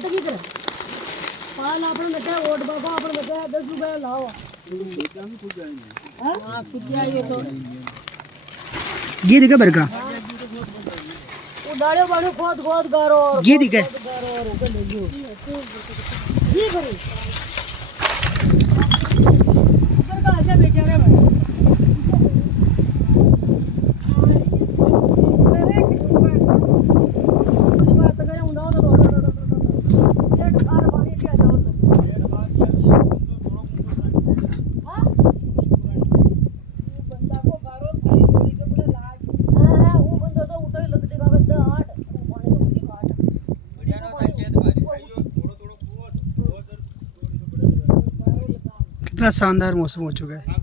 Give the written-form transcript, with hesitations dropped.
पता की करे पाल आपने बेटा वोट बाबा आपने बेटा 10 रुपए लाओ हां खुद आइए तो घी दिखे बरका वो डाले बाड़े खोद खोद गारो घी दिखे गारो और ऊपर ले लो घी भरी ऊपर का आजा बेचारे भाई कितना शानदार मौसम हो चुका है।